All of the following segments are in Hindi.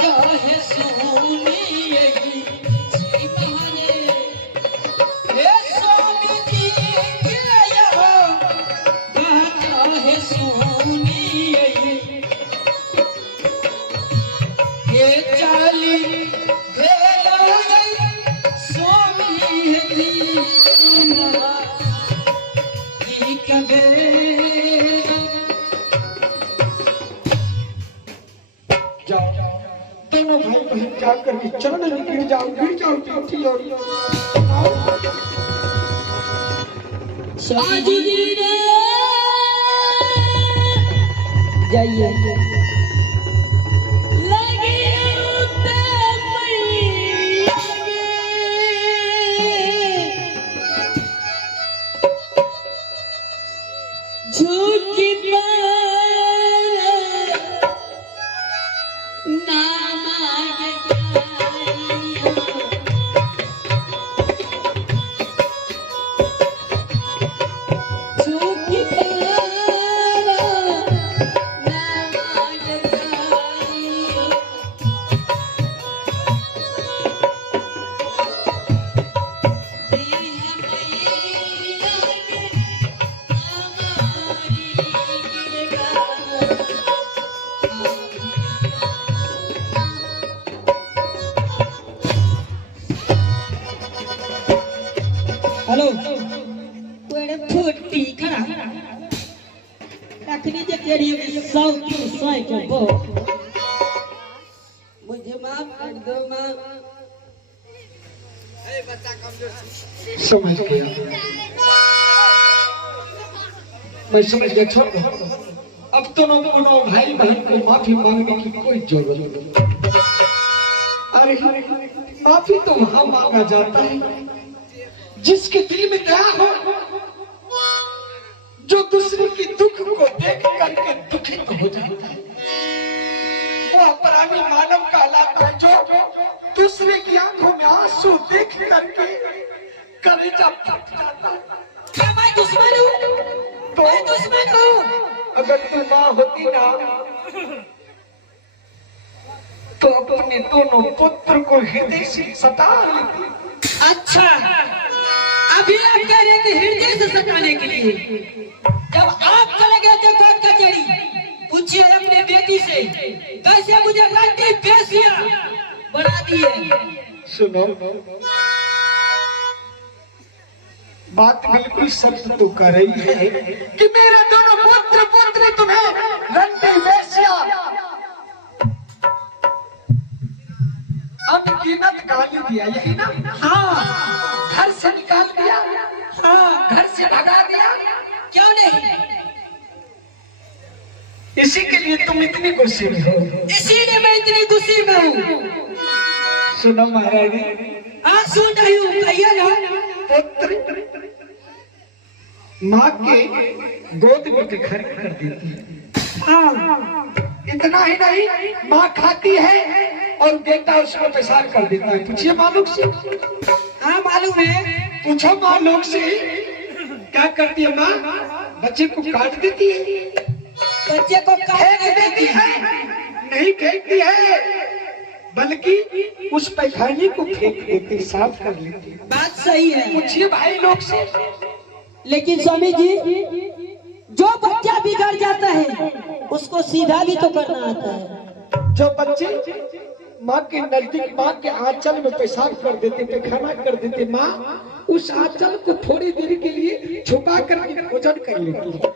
है सोनी स्वामी जी है सोनी ये चाली स्वामी दोनों भाई बहन जाकर के चरण में गिर जाओ उठी और जाइए झूठी हेलो कोई फुट्टी खड़ा रखनी जे तेरी 100 के वो मुझे माफ कर दो मां ए बच्चा कमजोर समझ गया मैं समझ गया छोड़ दो अब दोनों भाई बहन को माफी मांगने की कोई जरूरत नहीं। अरे माफी तो वहां मांगा जाता है जिसके दिल में दया हो, जो दूसरे की दुख को देख करके दुखित हो जाता है, वो प्राणी मानव कहलाता है जो दूसरे की आंखों में आंसू देख करके कलेजा फट जाता है। क्या मैं दुश्मन हूँ? तो मैं दुश्मन हूँ? अगर तू माँ होती ना तो अपने दोनों पुत्र को हृदय से सता लेती। अच्छा अभी आप कह रहे हैं कि हृदय से सताने के लिए जब आप चले गए थे कोर्ट कचहरी पूछिए अपने बेटी से कैसे मुझे लड़की बेसिया बना दिए। सुनो बात बिल्कुल सच तो कर रही है कि मेरे दोनों पुत्र पुत्री तुम्हें रंडी बेसिया अनगिनत गाली दिया यही ना। हाँ घर से निकाल दिया, हाँ घर से भगा दिया, क्यों नहीं? इसी के लिए तुम इतनी गुस्से में हो। इसीलिए मैं इतनी गुस्से में हूँ। सुनो महारानी हाँ सुन रही हूँ कहिए ना। पुत्र माँ के गोद में बिखर कर देती है। हाँ इतना ही नहीं माँ खाती है और बेटा उसको पेशाब कर देता है। पूछिए माँ लोग से। हाँ मालूम है। पूछो माँ लोग से क्या करती है माँ? बच्चे को काट देती है, बच्चे को फेंक देती है, नहीं फेंकती है बल्कि उस पैखाने को फेंक देती, साफ कर लेती है। बात सही है। पूछिए भाई लोग से। लेकिन स्वामी जी जो बच्चा बिगड़ जाता है उसको सीधा भी तो करना आता है। जो बच्चे माँ के नजदीक माँ के आंचल में पेशाब कर देते, पैखाना कर देते, माँ उस आंचल को थोड़ी देर के लिए छुपा कर भोजन कर लेती है।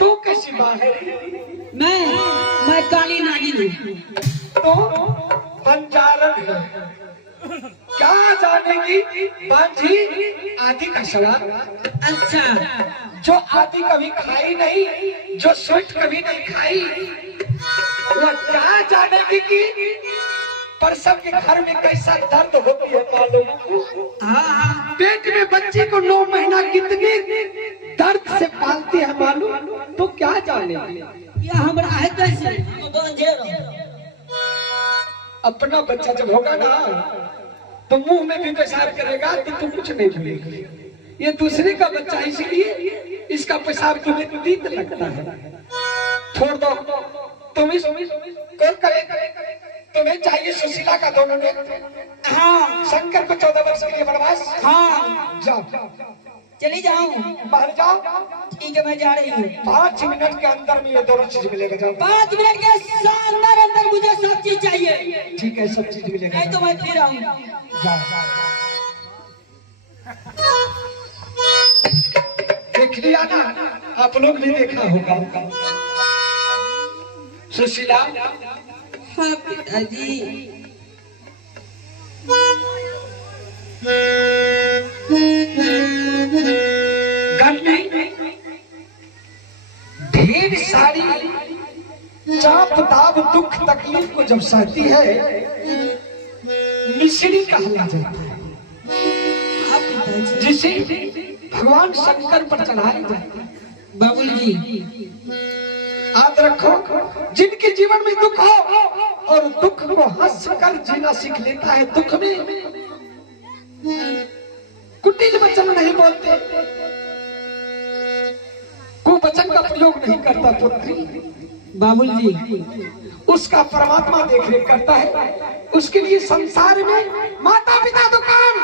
तो कैसी माँ है? मैं काली नागिन हूँ। तो बंजारन है। क्या जानेगी बांझी आदि का सवाल। अच्छा जो आदि कभी खाई नहीं, जो स्वीट कभी नहीं खाई, वो क्या जानेगी कि प्रसव के घर में कैसा दर्द होती है मालूम? हाँ पेट में बच्चे को 9 महीना कितने दर्द से पालते हैं मालूम? तो क्या जानेगी? ये हमारा है कैसे? अपना बच्चा जब होगा ना तो मुंह में भी पेशाब करेगा तो तुम कुछ नहीं भूलेगी। ये दूसरे का बच्चा इसलिए इसका पेशाब तुम्हें तीत लगता है। छोड़ दो, तुम कौन करे? तुम्हें चाहिए सुशीला का दोनों ने? हाँ शंकर को 14 वर्ष के लिए वनवास। हाँ जाओ चली जाऊं? बाहर जाओ। ठीक है मैं जा रही हूँ। 5 मिनट के अंदर में ये दोनों चीज मिलेगा। जाओ 5 मिनट के अंदर अंदर मुझे सब चीज चाहिए। ठीक है सब चीज मिलेगा। नहीं तो मैं फिर आऊंगा। जाओ देख लिया ना, आप लोग भी देखा होगा। सुशीला हाँ पिताजी। ढेर सारी चाप दाब दुख तकलीफ को जब सहती है, मिश्री कहला जाता है, हाँ पिताजी। जिसे भगवान शंकर पर चढ़ाया जाता है। बाबुल जी याद रखो, जिनके जीवन में दुख हो और दुख को हंस कर जीना सीख लेता है, दुख में कुटिल वचन नहीं बोलते, को वचन का प्रयोग नहीं करता पुत्री। बाबुल जी उसका परमात्मा देख रेख करता है। उसके लिए संसार में माता पिता दुकान,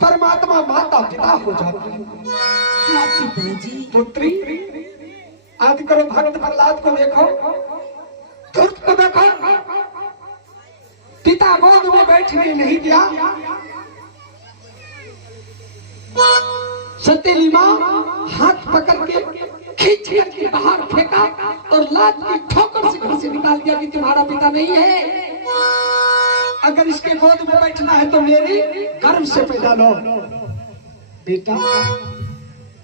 परमात्मा माता पिता हो जाता है। हाँ पिताजी। पुत्री आदि करो, भक्त प्रहलाद को देखो, धूर्त को देखो, पिता गोद में बैठने नहीं दिया, सतीली माँ हाथ पकड़ के खींच करके बाहर फेंका और लात की ठोकर से घर से निकाल दिया कि तुम्हारा पिता नहीं है, अगर इसके गोद में बैठना है तो मेरे गर्भ से पैदा लो। बेटा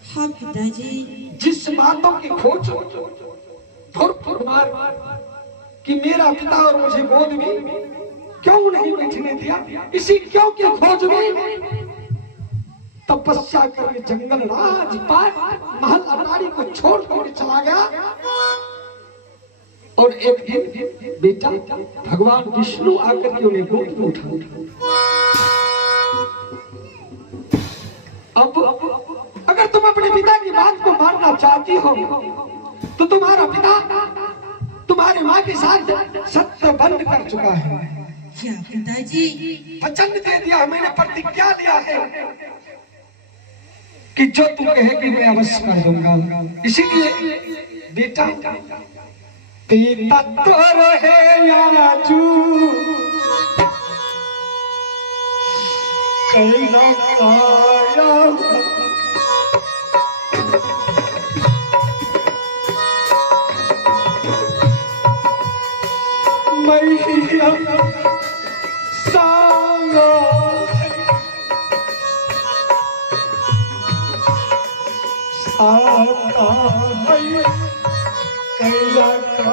हाँ पिताजी। जिस बातों की खोज कि मेरा पिता और मुझे गोद में क्यों नहीं बैठने दिया, इसी क्यों की खोज में तपस्या करके जंगल राजपाट महल अटारी को छोड़ कर चला गया। और एक दिन बेटा भगवान विष्णु आकर के उन्हें गोद में उठा। अब अगर तुम अपने पिता की बात को मानना चाहती हो तो तुम्हारा पिता तुम्हारे माँ के साथ सत्य बंद कर चुका है। क्या पिताजी? वचन दे दिया, मैंने प्रतिज्ञा लिया है कि जो तू कहेगी मैं अवश्य कर दूंगा। इसीलिए बेटा पिता तो रहे याजू कैला काया मैया सांगा आता है कैला का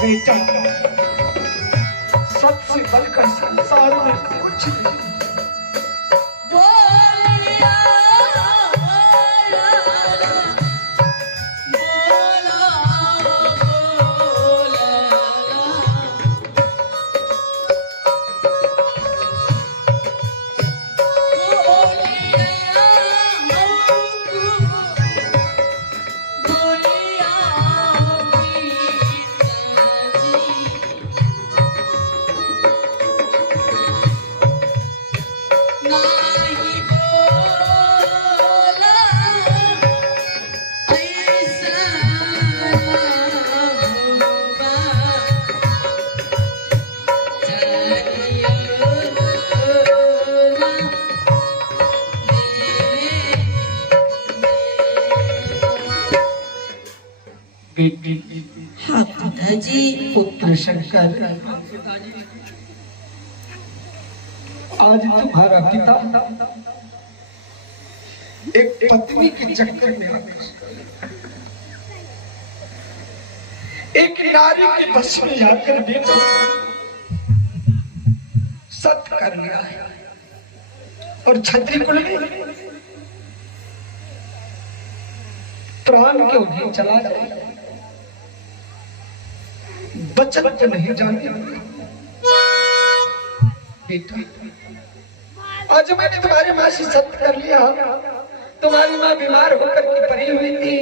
बेटा सबसे बढ़कर संसार में कुछ नहीं। हाँ पिताजी। पुत्र शंकर, आज तुम्हारा पिता एक पत्नी के चक्कर में आकर, एक नारी के बस में आकर बेटा सत्य कर लिया है और छत्री कुल में प्राण क्यों नहीं चला जाए, बचन तो नहीं जाने बेटा। आज मैंने तुम्हारी माँ से सत्य कर लिया, तुम्हारी माँ बीमार होकर के पड़ी हुई थी,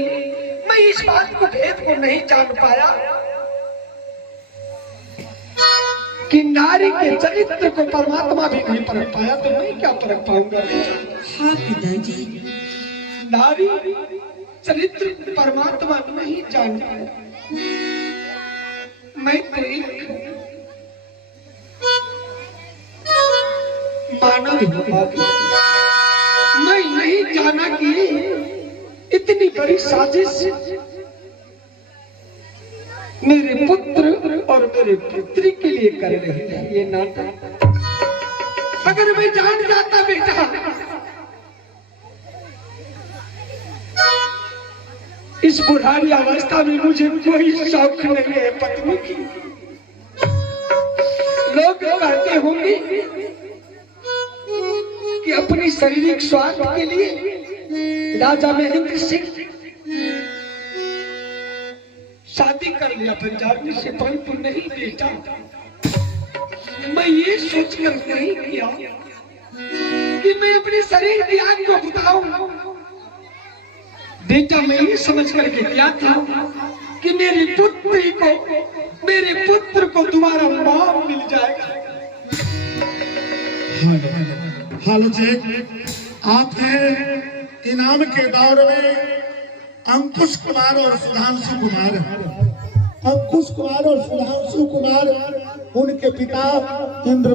मैं इस बात को भेद को नहीं जान पाया कि नारी के चरित्र को परमात्मा भी नहीं परख पाया, तो मैं क्या परख पाऊंगा बेटा। हाँ पिताजी। नारी चरित्र परमात्मा नहीं जान पाया, मैं तो एक मानव हूँ। मैं नहीं जाना कि इतनी बड़ी साजिश मेरे पुत्र और मेरे पुत्री के लिए कर रही है ये नाटक। अगर मैं जान जाता बेटा, इस बुढ़ारी अवस्था में मुझे कोई शौक नहीं है पत्नी की। लोग कहते होंगे कि अपनी शारीरिक स्वार्थ के लिए राजा महेंद्र सिंह शादी कर लिया पंजाबी से, परंतु नहीं बेटा, मैं ये सोचकर नहीं किया कि मैं अपने शरीर की आग को बुझाऊं बेटा। मैं ये समझ करके किया था कि मेरी पुत्री को, मेरे पुत्र को दोबारा मां मिल जाएगा। हेलो जी, आप हैं इनाम के दौर में अंकुश कुमार और सुधांशु कुमार। अंकुश कुमार और सुधांशु कुमार, उनके पिता इंद्र